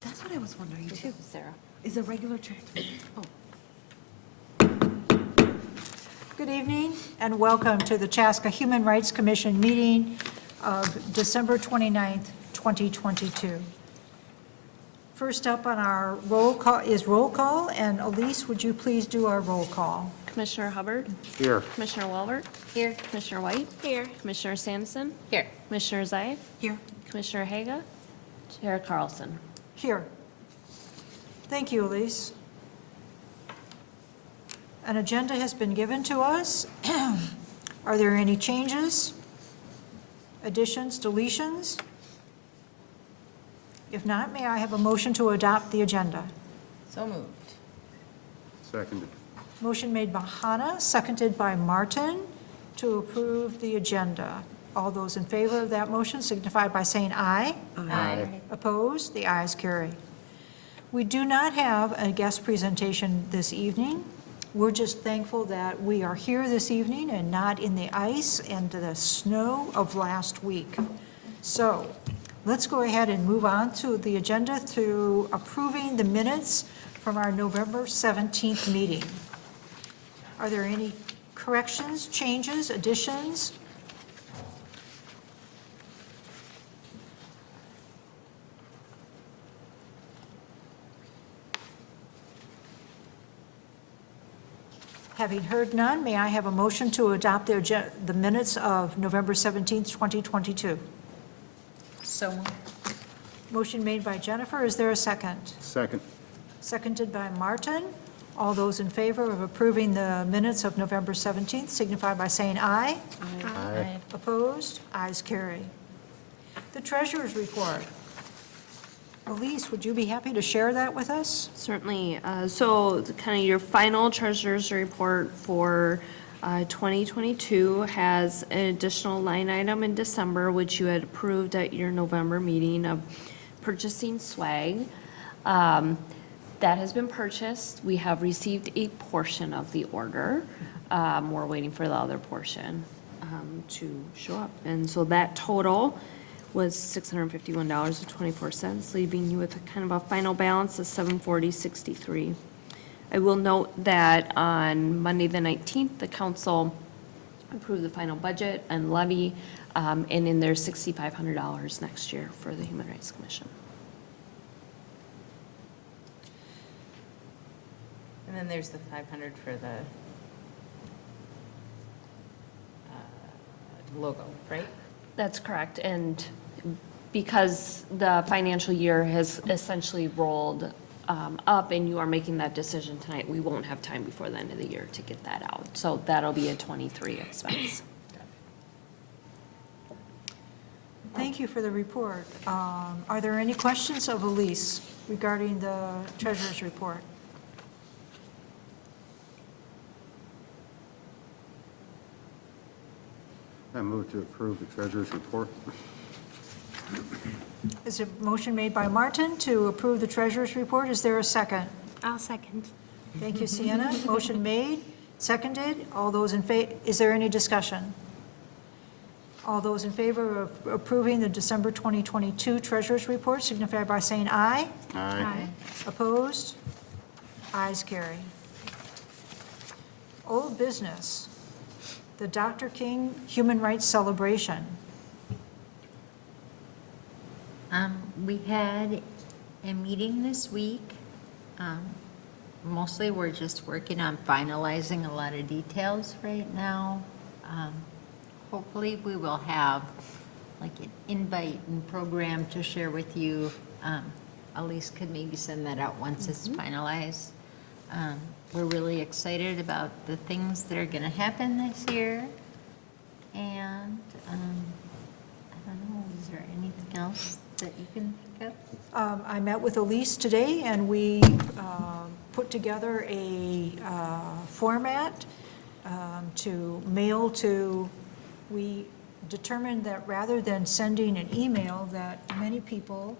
That's what I was wondering too. Sarah. Is a regular church? Oh. Good evening and welcome to the Chaska Human Rights Commission meeting of December 29th, 2022. First up on our roll call is roll call, and Elise, would you please do our roll call? Commissioner Hubbard? Here. Commissioner Walbert? Here. Commissioner White? Here. Commissioner Sanderson? Here. Commissioner Zaif? Here. Commissioner Haga? Chair Carlson? Here. Thank you, Elise. An agenda has been given to us. Are there any changes, additions, deletions? If not, may I have a motion to adopt the agenda? So moved. Seconded. Motion made by Hannah, seconded by Martin to approve the agenda. All those in favor of that motion signify by saying aye. Aye. Opposed? The ayes carry. We do not have a guest presentation this evening. We're just thankful that we are here this evening and not in the ice and the snow of last week. So let's go ahead and move on to the agenda to approving the minutes from our November 17th meeting. Are there any corrections, changes, additions? Having heard none, may I have a motion to adopt the minutes of November 17th, 2022? So moved. Motion made by Jennifer. Is there a second? Second. Seconded by Martin. All those in favor of approving the minutes of November 17th signify by saying aye. Aye. Opposed? Ayes carry. The treasurer's report. Elise, would you be happy to share that with us? Certainly. So kind of your final treasurer's report for 2022 has an additional line item in December, which you had approved at your November meeting of purchasing swag. That has been purchased. We have received a portion of the order. We're waiting for the other portion to show up. And so that total was $651.24, leaving you with a kind of a final balance of $740.63. I will note that on Monday the 19th, the council approved the final budget and levy, and in there $6,500 next year for the Human Rights Commission. And then there's the 500 for the logo, right? That's correct, and because the financial year has essentially rolled up and you are making that decision tonight, we won't have time before the end of the year to get that out. So that'll be a 23 expense. Thank you for the report. Are there any questions of Elise regarding the treasurer's report? I move to approve the treasurer's report. Is a motion made by Martin to approve the treasurer's report? Is there a second? I'll second. Thank you, Sienna. Motion made, seconded. All those in favor, is there any discussion? All those in favor of approving the December 2022 treasurer's report signify by saying aye. Aye. Opposed? Ayes carry. Old business, the Dr. King Human Rights Celebration. We had a meeting this week. Mostly we're just working on finalizing a lot of details right now. Hopefully we will have like an invite and program to share with you. Elise could maybe send that out once it's finalized. We're really excited about the things that are gonna happen this year. And I don't know, is there anything else that you can think of? I met with Elise today and we put together a format to mail to. We determined that rather than sending an email, that many people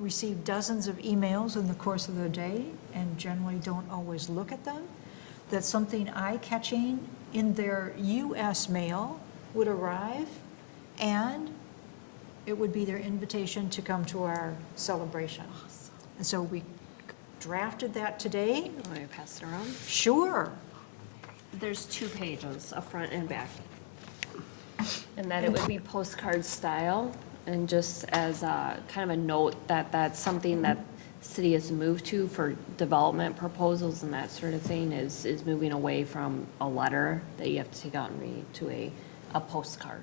receive dozens of emails in the course of the day and generally don't always look at them, that something eye-catching in their U.S. mail would arrive and it would be their invitation to come to our celebration. And so we drafted that today. Want me to pass it around? Sure. There's 2 pages, a front and back. And that it would be postcard style, and just as a kind of a note that that's something that city has moved to for development proposals and that sort of thing, is moving away from a letter that you have to take out and read to a postcard.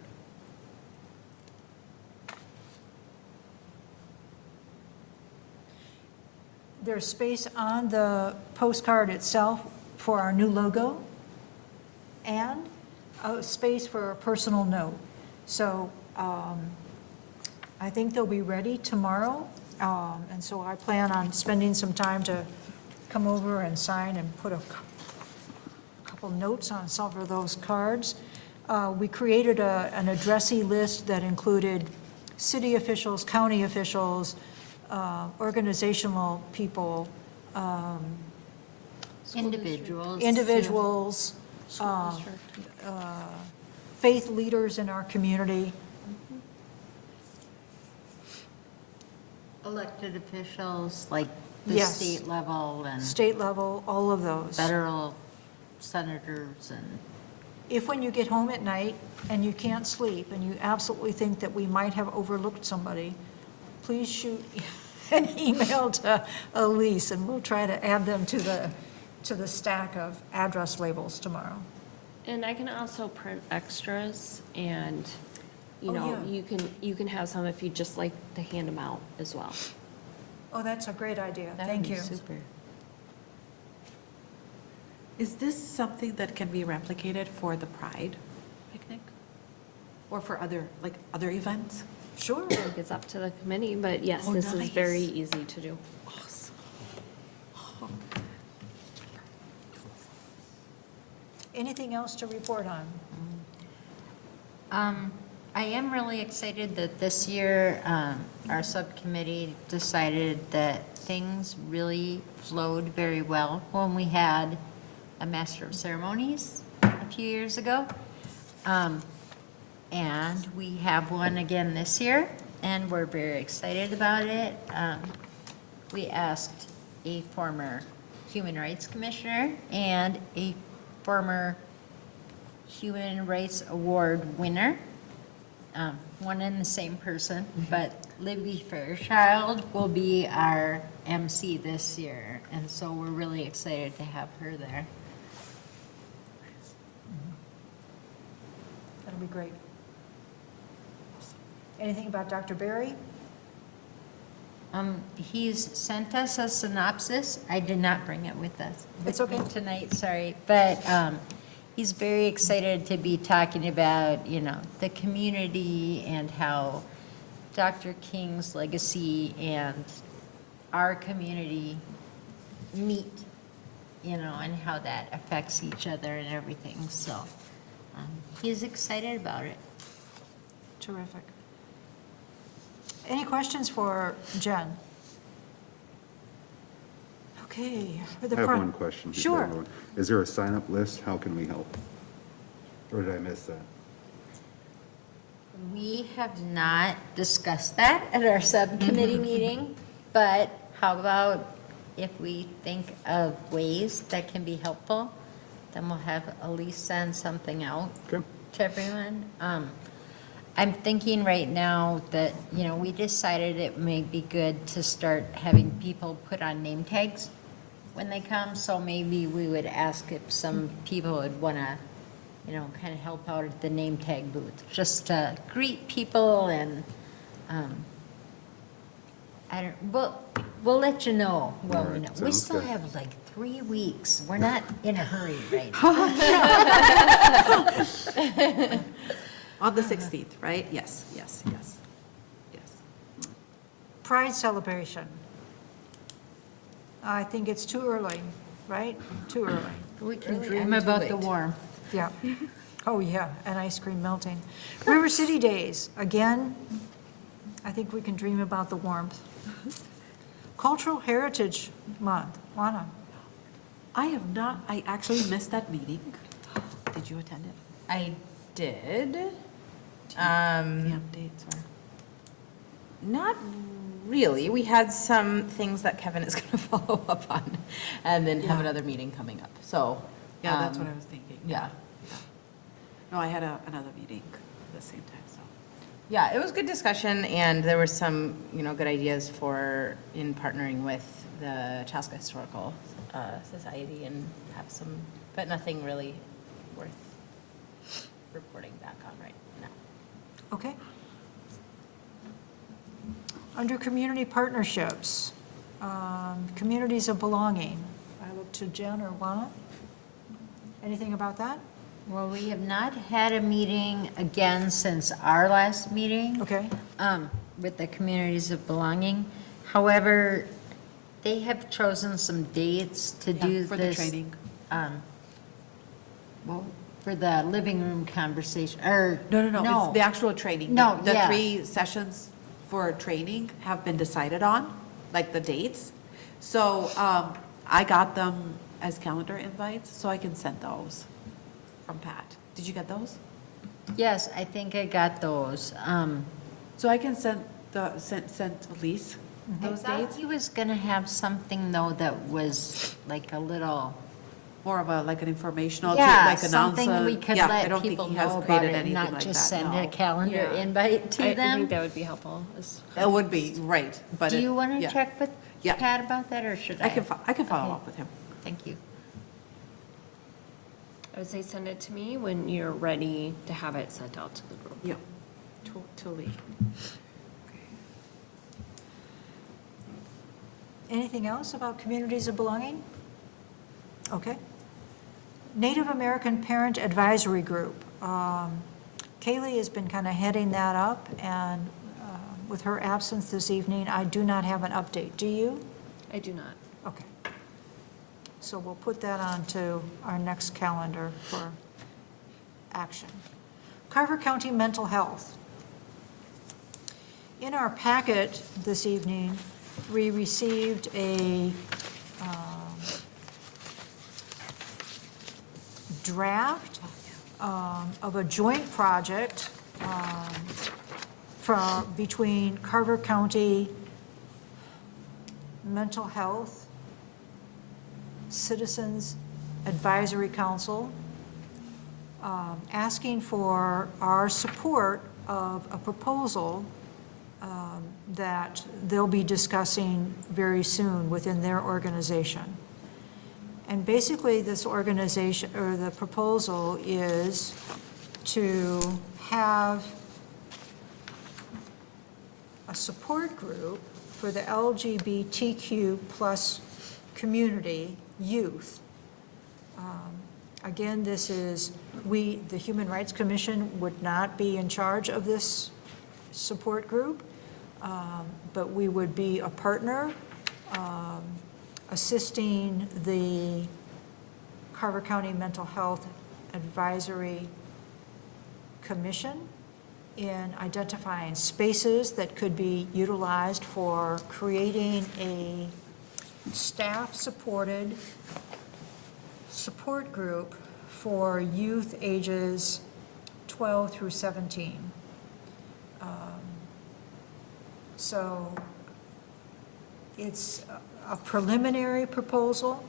There's space on the postcard itself for our new logo and a space for a personal note. So I think they'll be ready tomorrow. And so I plan on spending some time to come over and sign and put a couple notes on some of those cards. We created an addressee list that included city officials, county officials, organizational people, individuals, School district. faith leaders in our community. Elected officials, like the Yes. state level and State level, all of those. federal senators and, If when you get home at night and you can't sleep and you absolutely think that we might have overlooked somebody, please shoot an email to Elise and we'll try to add them to the stack of address labels tomorrow. And I can also print extras, and, you Oh, know, yeah. you can have some if you just like to hand them out as well. Oh, that's a great idea. that would Thank be you. super. Is this something that can be replicated for the Pride picnic? Or for other, like, other events? Sure. I think it's up to the committee, but yes, Oh, this is very nice. easy to do. Awesome. Anything else to report on? I am really excited that this year, our subcommittee decided that things really flowed very well when we had a Master of Ceremonies a few years ago. And we have one again this year, and we're very excited about it. We asked a former Human Rights Commissioner and a former Human Rights Award winner, one and the same person, but Libby Fairchild will be our MC this year, and so we're really excited to have her there. That'll be great. Anything about Dr. Berry? He's sent us a synopsis. I did not bring it with us. It's with me okay. Tonight, sorry, but he's very excited to be talking about, you know, the community and how Dr. King's legacy and our community meet, you know, and how that affects each other and everything. So he's excited about it. Terrific. Any questions for Jen? Okay. for the I have pro- one question. before Sure. I go. Is there a sign-up list? How can we help? Or did I miss that? We have not discussed that at our subcommittee meeting, but how about if we think of ways that can be helpful, then we'll have Elise send something out Okay. to everyone. I'm thinking right now that, you know, we decided it may be good to start having people put on name tags when they come, so maybe we would ask if some people would want to, you know, kind of help out at the name tag booth, just to greet people and, we'll let you know when we Alright, know. We sounds still good. have like 3 weeks. We're not in a hurry right now. On the 16th, right? Yes, yes, yes, yes. Pride celebration. I think it's too early, right? Too early. We can Early dream and too about the late. warmth. Yeah. Oh, yeah, and ice cream melting. River City Days, again, I think we can dream about the warmth. Cultural Heritage Month, Juana. I actually missed that meeting. Did you attend it? I did. The updates or? Not really. We had some things that Kevin is going to follow up on, and then have Yeah. another meeting coming up, so. Yeah, that's what I was thinking. Yeah. No, I had another meeting at the same time, so. Yeah, it was good discussion, and there were some, good ideas for, in partnering with the Chaska Historical Society and have some, but nothing really worth reporting back on right now. Okay. Under community partnerships, communities of belonging, I look to Jen or Juana. Anything about that? Well, we have not had a meeting again since our last meeting. Okay. With the communities of belonging. However, they have chosen some dates to Yeah, do this. for the training. Well, for the living room conversation, or. No, it's the actual training. No, The yeah. 3 sessions for training have been decided on, like the dates. So I got them as calendar invites, so I can send those from Pat. Did you get those? Yes, I think I got those. So I can send Elise those I thought dates. he was gonna have something though that was like a little, More of a, like an informational, yeah, like announce. something we could Yeah, I let don't think people he has know about created it and anything not like just that, send a no. calendar Yeah. invite to I them. think that would be helpful. It would be, right, but. Do it- you wanna yeah. check with Yeah. Pat about that, or should I? I can follow Okay. up with him. Thank you. I would say send it to me when you're ready to have it sent out to the group. Yeah, to Lee. Anything else about communities of belonging? Okay. Native American Parent Advisory Group. Kaylee has been kind of heading that up, and with her absence this evening, I do not have an update. Do you? I do not. Okay. So we'll put that on to our next calendar for action. Carver County Mental Health. In our packet this evening, we received a draft of a joint project between Carver County Mental Health Citizens Advisory Council, asking for our support of a proposal that they'll be discussing very soon within their organization. And basically, this organization, or the proposal, is to have a support group for the LGBTQ plus community, youth. Again, this is, the Human Rights Commission would not be in charge of this support group, but we would be a partner assisting the Carver County Mental Health Advisory Commission in identifying spaces that could be utilized for creating a staff-supported support group for youth ages 12 through 17. So it's a preliminary proposal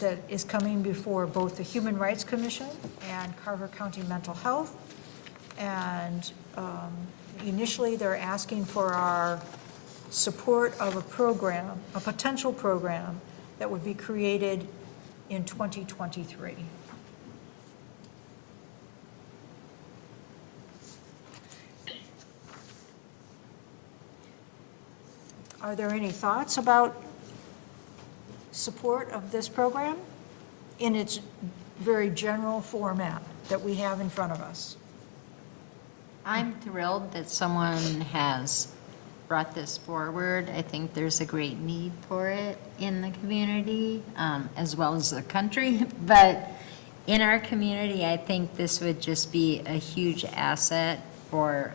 that is coming before both the Human Rights Commission and Carver County Mental Health. And initially, they're asking for our support of a program, a potential program that would be created in 2023. Are there any thoughts about support of this program in its very general format that we have in front of us? I'm thrilled that someone has brought this forward. I think there's a great need for it in the community, as well as the country. But in our community, I think this would just be a huge asset for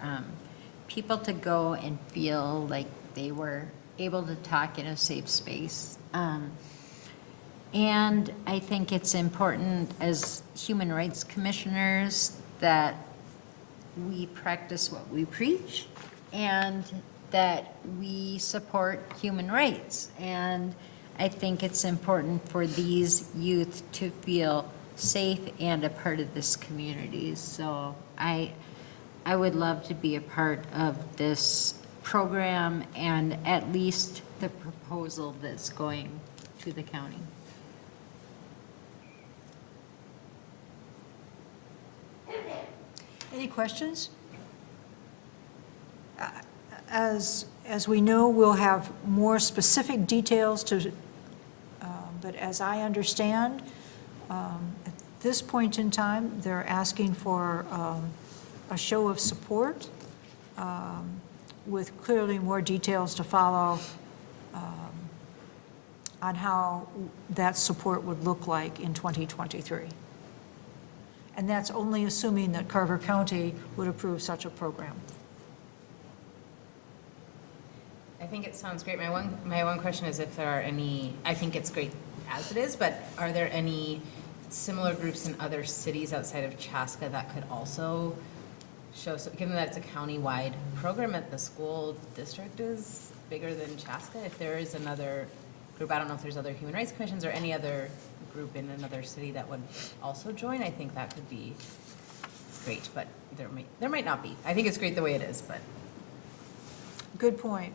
people to go and feel like they were able to talk in a safe space. And I think it's important as human rights commissioners that we practice what we preach and that we support human rights. And I think it's important for these youth to feel safe and a part of this community. So I would love to be a part of this program and at least the proposal that's going to the county. Any questions? As we know, we'll have more specific details to, but as I understand, at this point in time, they're asking for a show of support with clearly more details to follow on how that support would look like in 2023. And that's only assuming that Carver County would approve such a program. I think it sounds great. My one question is if there are any, I think it's great as it is, but are there any similar groups in other cities outside of Chaska that could also show, so given that it's a county-wide program, that the school district is bigger than Chaska, if there is another group, I don't know if there's other human rights commissions or any other group in another city that would also join, I think that could be great, but there might not be. I think it's great the way it is, but. Good point.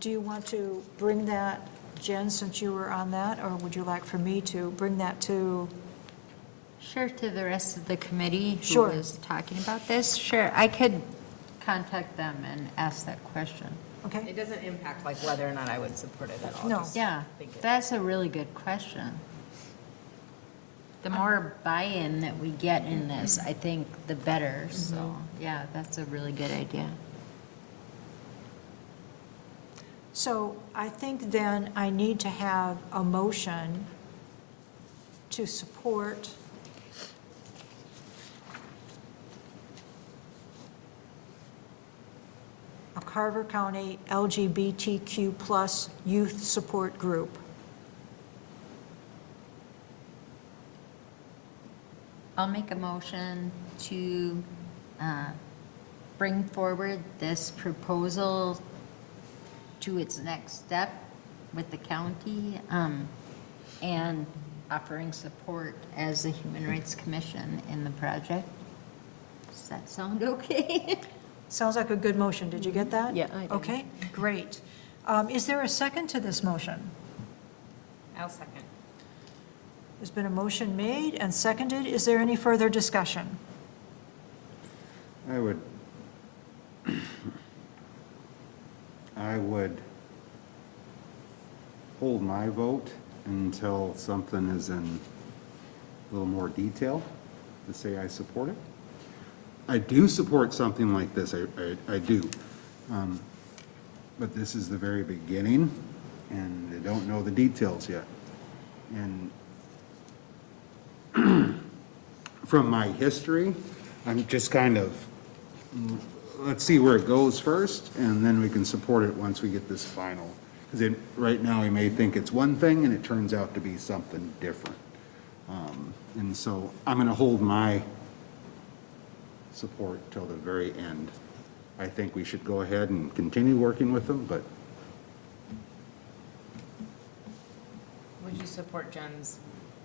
Do you want to bring that, Jen, since you were on that, or would you like for me to bring that to? Sure, to the rest of the committee who Sure. was talking about this. Sure, I could contact them and ask that question. Okay, It doesn't impact like whether or not I would support it at all. No. just Yeah, think it- that's a really good question. The more buy-in that we get in this, I think the better. So, yeah, that's a really good idea. so I think then I need to have a motion to support a Carver County LGBTQ plus youth support group. I'll make a motion to bring forward this proposal to its next step with the county and offering support as the Human Rights Commission in the project. Does that sound okay? Sounds like a good motion. Did you get that? Yeah, I did. Okay, great. Is there a second to this motion? I'll second. There's been a motion made and seconded. Is there any further discussion? I would hold my vote until something is in a little more detail to say I support it. I do support something like this, I do. But this is the very beginning, and I don't know the details yet. And from my history, I'm just kind of, let's see where it goes first, and then we can support it once we get this final. Because right now, we may think it's one thing, and it turns out to be something different. And so I'm going to hold my support till the very end. I think we should go ahead and continue working with them, but Would you support Jen's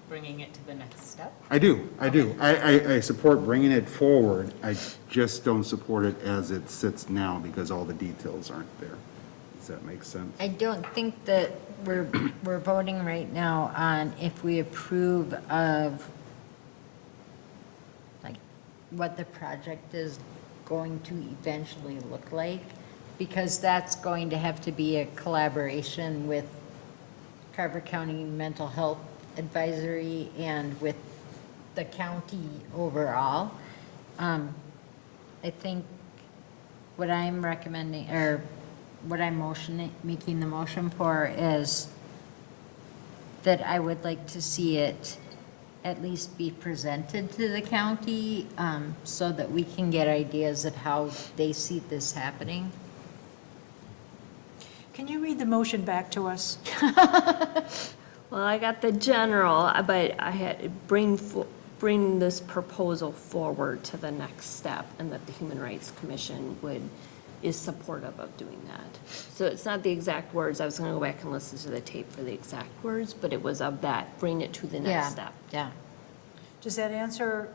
bringing it to the next step? I do. I support bringing it forward. I just don't support it as it sits now because all the details aren't there. Does that make sense? I don't think that we're voting right now on if we approve of like what the project is going to eventually look like, because that's going to have to be a collaboration with Carver County Mental Health Advisory and with the county overall. I think what I'm recommending, or what I'm making the motion for is that I would like to see it at least be presented to the county so that we can get ideas of how they see this happening. Can you read the motion back to us? Well, I got the general, but I had bring this proposal forward to the next step, and that the Human Rights Commission is supportive of doing that. So it's not the exact words, I was gonna go back and listen to the tape for the exact words, but it was of that, bring it to the Yeah, next step. yeah. Does that answer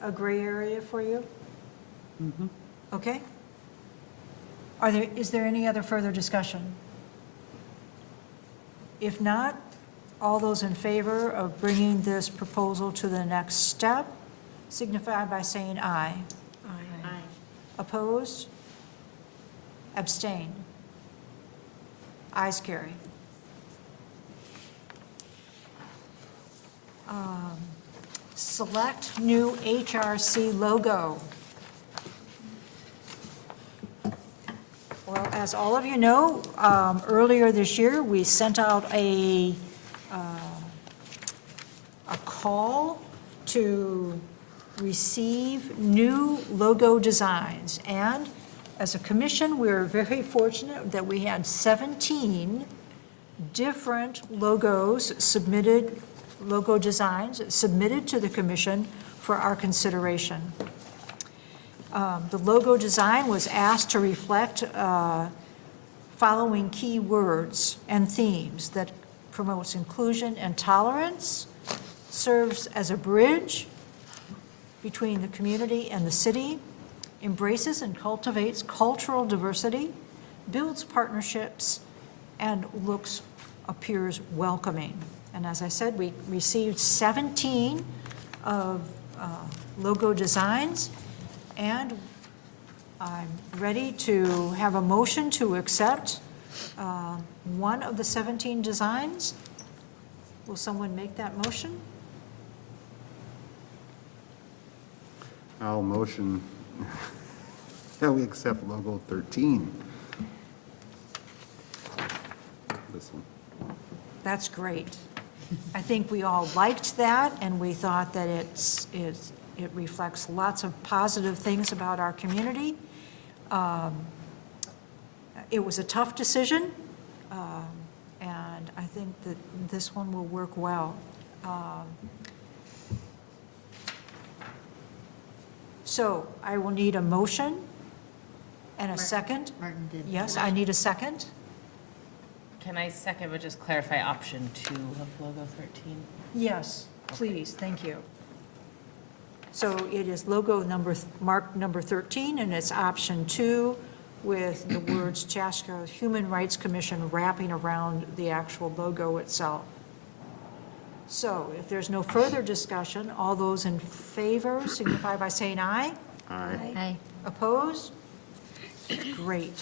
a gray area for you? Okay. Is there any other further discussion? If not, all those in favor of bringing this proposal to the next step signify by saying aye. Aye. Opposed? Abstain? Ayes carry. Select new HRC logo. Well, as all of you know, earlier this year, we sent out a call to receive new logo designs. And as a commission, we were very fortunate that we had 17 different logos submitted, logo designs submitted to the commission for our consideration. The logo design was asked to reflect following key words and themes: that promotes inclusion and tolerance, serves as a bridge between the community and the city, embraces and cultivates cultural diversity, builds partnerships, and appears welcoming. And as I said, we received 17 of logo designs, and I'm ready to have a motion to accept one of the 17 designs. Will someone make that motion? I'll motion that we accept logo 13. This one. That's great. I think we all liked that, and we thought that it reflects lots of positive things about our community. It was a tough decision, and I think that this one will work well. So I will need a motion and a second. Martin did. Yes, I need a second. Can I second, but just clarify option 2 of logo 13? Yes, please, thank you. So it is logo marked number 13, and it's option 2 with the words Chaska Human Rights Commission wrapping around the actual logo itself. So if there's no further discussion, all those in favor signify by saying aye. Aye. Aye. Opposed? Great.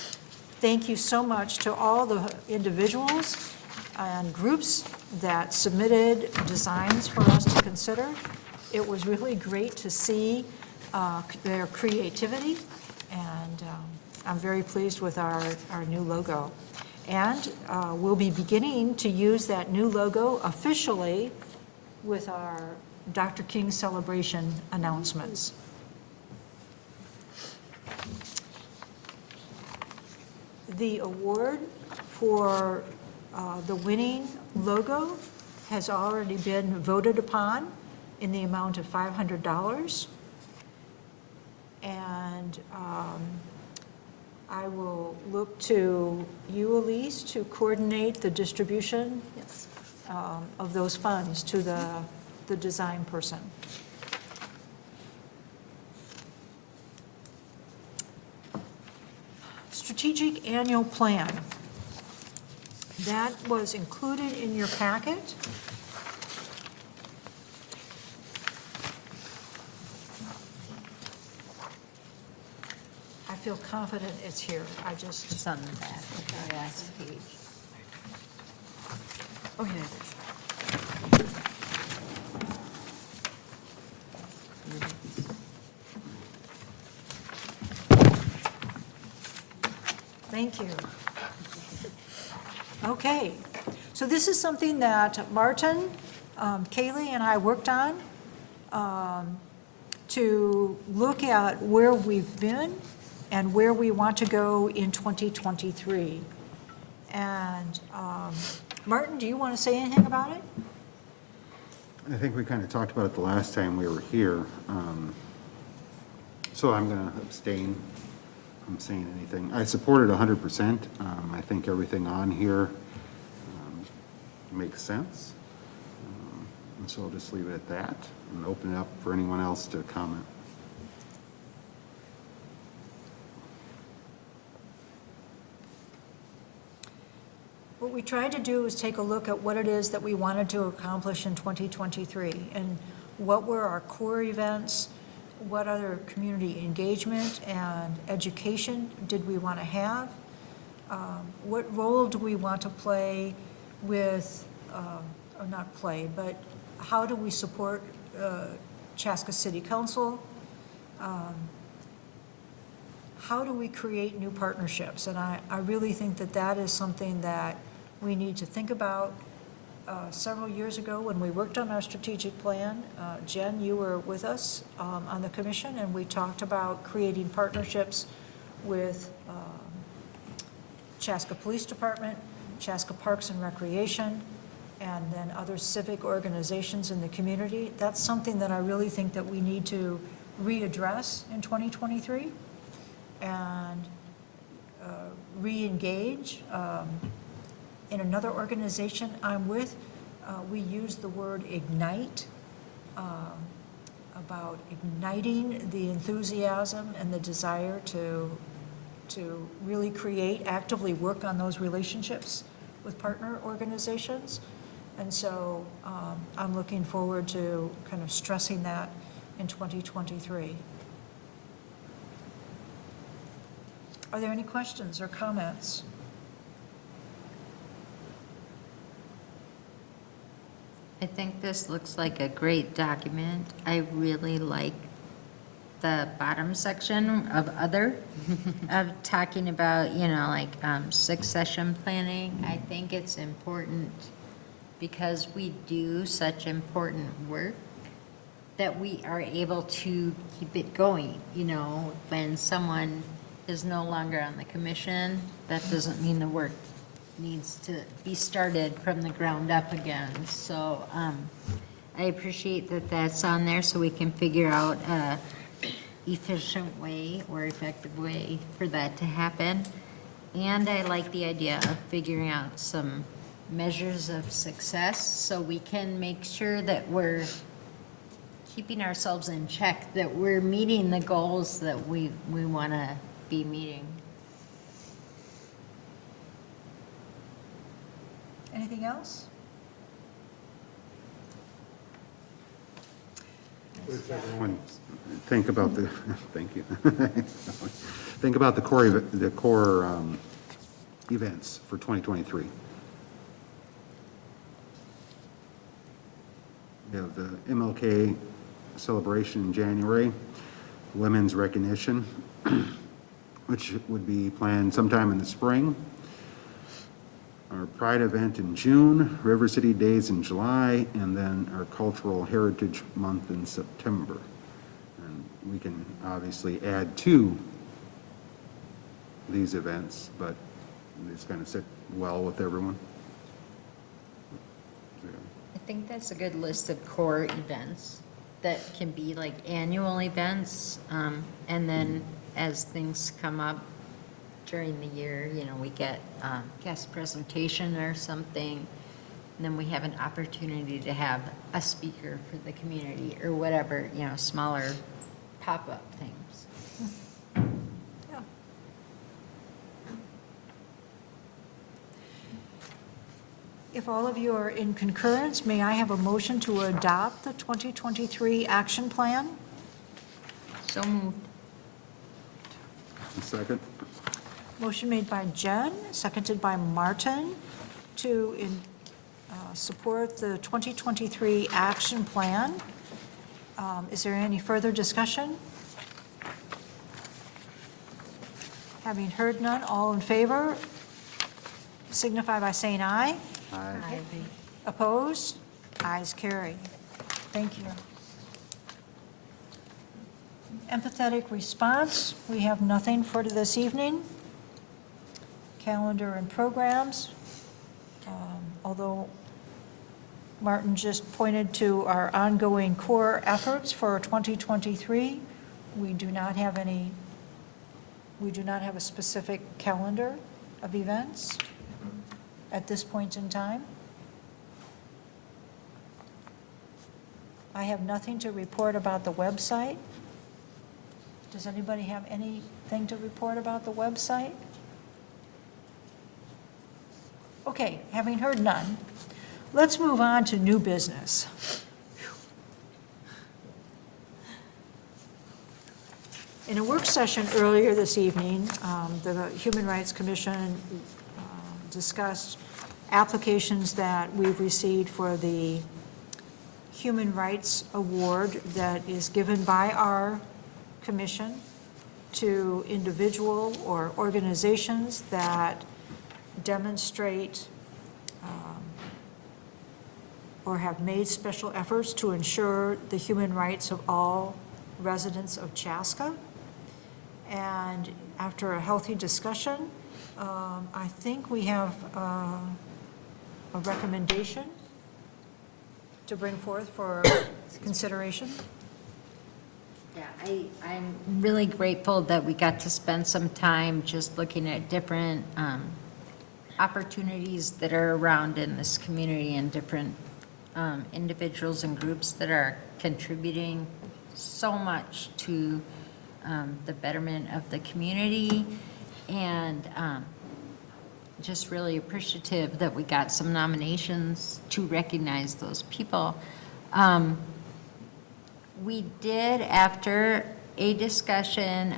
Thank you so much to all the individuals and groups that submitted designs for us to consider. It was really great to see their creativity, and I'm very pleased with our new logo. And we'll be beginning to use that new logo officially with our Dr. King celebration announcements. The award for the winning logo has already been voted upon in the amount of $500. And I will look to you, Elise, to coordinate the distribution of those funds to the design person. Strategic annual plan. That was included in your packet. I feel confident it's here. I just, It's on the back of the last page. oh, here it is. Thank you. Okay, so this is something that Martin, Kaylee, and I worked on to look at where we've been and where we want to go in 2023. And Martin, do you want to say anything about it? I think we kind of talked about it the last time we were here. So I'm going to abstain from saying anything. I support it 100%. I think everything on here makes sense. And so I'll just leave it at that and open it up for anyone else to comment. What we tried to do is take a look at what it is that we wanted to accomplish in 2023, and what were our core events, what other community engagement and education did we want to have, what role do we want to play with, or not play, but how do we support Chaska City Council, how do we create new partnerships? And I really think that that is something that we need to think about. Several years ago, when we worked on our strategic plan, Jen, you were with us on the commission, and we talked about creating partnerships with Chaska Police Department, Chaska Parks and Recreation, and then other civic organizations in the community. That's something that I really think that we need to readdress in 2023 and re-engage. In another organization I'm with, we use the word ignite, about igniting the enthusiasm and the desire to really create, actively work on those relationships with partner organizations. And so I'm looking forward to kind of stressing that in 2023. Are there any questions or comments? I think this looks like a great document. I really like the bottom section of other, of talking about, you know, like succession planning. I think it's important because we do such important work that we are able to keep it going. You know, when someone is no longer on the commission, that doesn't mean the work needs to be started from the ground up again. So I appreciate that that's on there so we can figure out a efficient way or effective way for that to happen. And I like the idea of figuring out some measures of success so we can make sure that we're keeping ourselves in check, that we're meeting the goals that we want to be meeting. Anything else? Everyone, think about the, thank you. Think about the core events for 2023. We have the MLK celebration in January, Women's Recognition, which would be planned sometime in the spring. Our Pride event in June, River City Days in July, and then our Cultural Heritage Month in September. And we can obviously add to these events, but it's going to sit well with everyone. I think that's a good list of core events that can be like annual events, and then as things come up during the year, you know, we get guest presentation or something, and then we have an opportunity to have a speaker for the community or whatever, you know, smaller pop-up things. Yeah. If all of you are in concurrence, may I have a motion to adopt the 2023 action plan? So moved. A second? Motion made by Jen, seconded by Martin, to support the 2023 action plan. Is there any further discussion? Having heard none, all in favor signify by saying aye. Aye. Opposed? Ayes carry. Thank you. Empathetic response, we have nothing for this evening. Calendar and programs, although Martin just pointed to our ongoing core efforts for 2023. We do not have a specific calendar of events at this point in time. I have nothing to report about the website. Does anybody have anything to report about the website? Okay, having heard none, let's move on to new business. In a work session earlier this evening, the Human Rights Commission discussed applications that we've received for the Human Rights Award that is given by our commission to individual or organizations that demonstrate or have made special efforts to ensure the human rights of all residents of Chaska. And after a healthy discussion, I think we have a recommendation to bring forth for consideration. Yeah, I'm really grateful that we got to spend some time just looking at different opportunities that are around in this community and different individuals and groups that are contributing so much to the betterment of the community, and just really appreciative that we got some nominations to recognize those people. We did, after a discussion,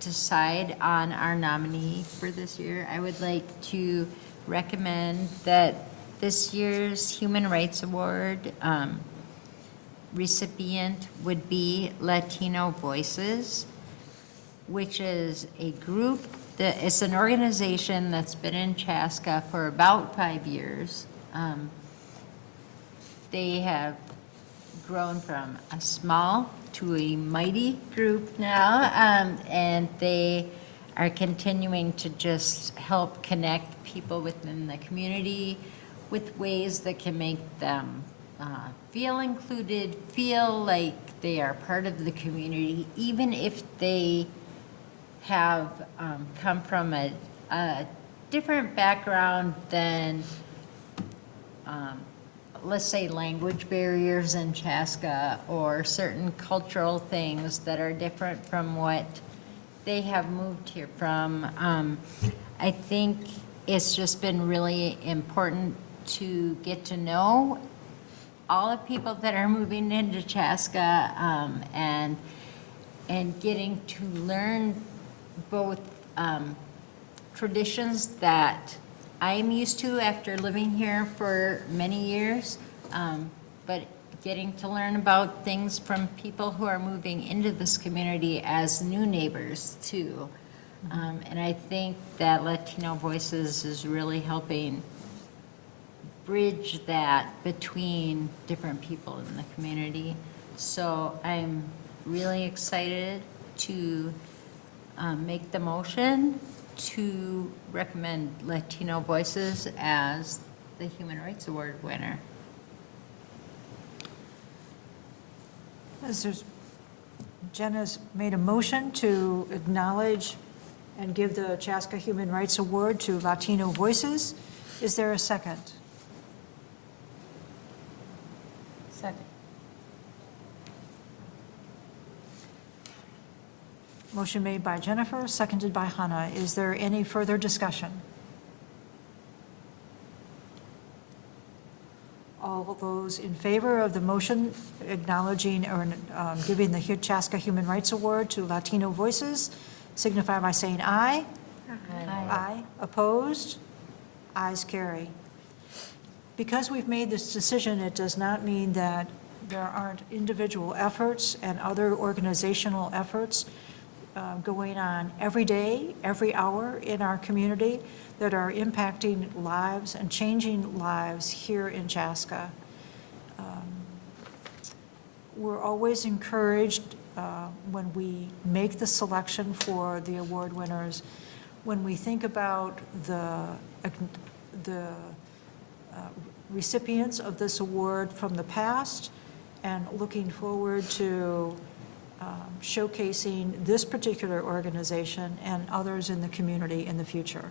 decide on our nominee for this year. I would like to recommend that this year's Human Rights Award recipient would be Latino Voices, which is a group that, it's an organization that's been in Chaska for about 5 years. They have grown from a small to a mighty group now, and they are continuing to just help connect people within the community with ways that can make them feel included, feel like they are part of the community, even if they have come from a different background than, let's say, language barriers in Chaska or certain cultural things that are different from what they have moved here from. I think it's just been really important to get to know all the people that are moving into Chaska, and getting to learn both traditions that I'm used to after living here for many years, but getting to learn about things from people who are moving into this community as new neighbors too. And I think that Latino Voices is really helping bridge that between different people in the community. So I'm really excited to make the motion to recommend Latino Voices as the Human Rights Award winner. Jenna's made a motion to acknowledge and give the Chaska Human Rights Award to Latino Voices. Is there a second? Second. Motion made by Jennifer, seconded by Hannah. Is there any further discussion? All those in favor of the motion acknowledging or giving the Chaska Human Rights Award to Latino Voices signify by saying aye. Aye. Opposed? Ayes carry. Because we've made this decision, it does not mean that there aren't individual efforts and other organizational efforts going on every day, every hour in our community that are impacting lives and changing lives here in Chaska. We're always encouraged when we make the selection for the award winners, when we think about the recipients of this award from the past and looking forward to showcasing this particular organization and others in the community in the future.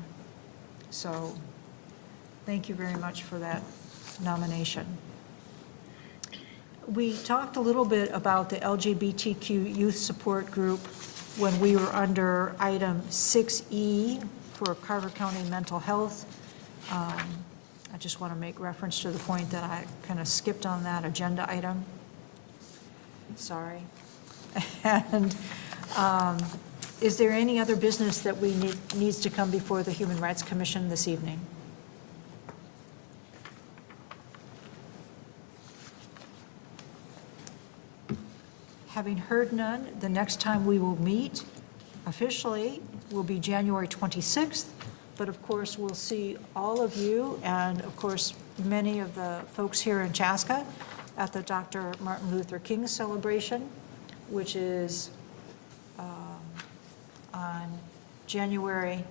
So thank you very much for that nomination. We talked a little bit about the LGBTQ Youth Support Group when we were under item 6E for Carver County Mental Health. I just want to make reference to the point that I kind of skipped on that agenda item. Sorry. And is there any other business that needs to come before the Human Rights Commission this evening? Having heard none, the next time we will meet officially will be January 26th, but of course, we'll see all of you and of course, many of the folks here in Chaska at the Dr. Martin Luther King celebration, which is on January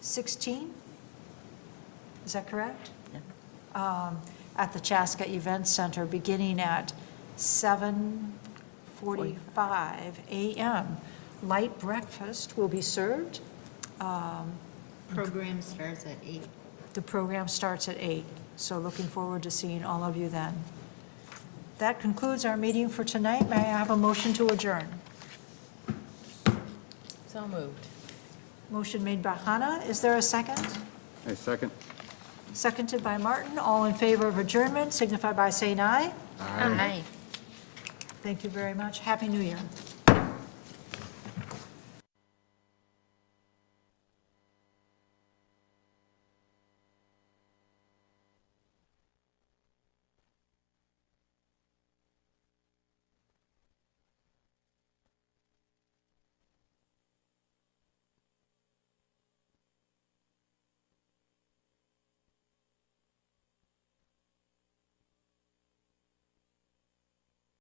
16. Is that correct? Yeah. At the Chaska Event Center, beginning at 7:45 a.m. Light breakfast will be served. Program starts at 8. The program starts at 8, so looking forward to seeing all of you then. That concludes our meeting for tonight. May I have a motion to adjourn? So moved. Motion made by Hannah. Is there a second? A second. Seconded by Martin. All in favor of adjournment signify by saying aye. Aye. Thank you very much. Happy New Year.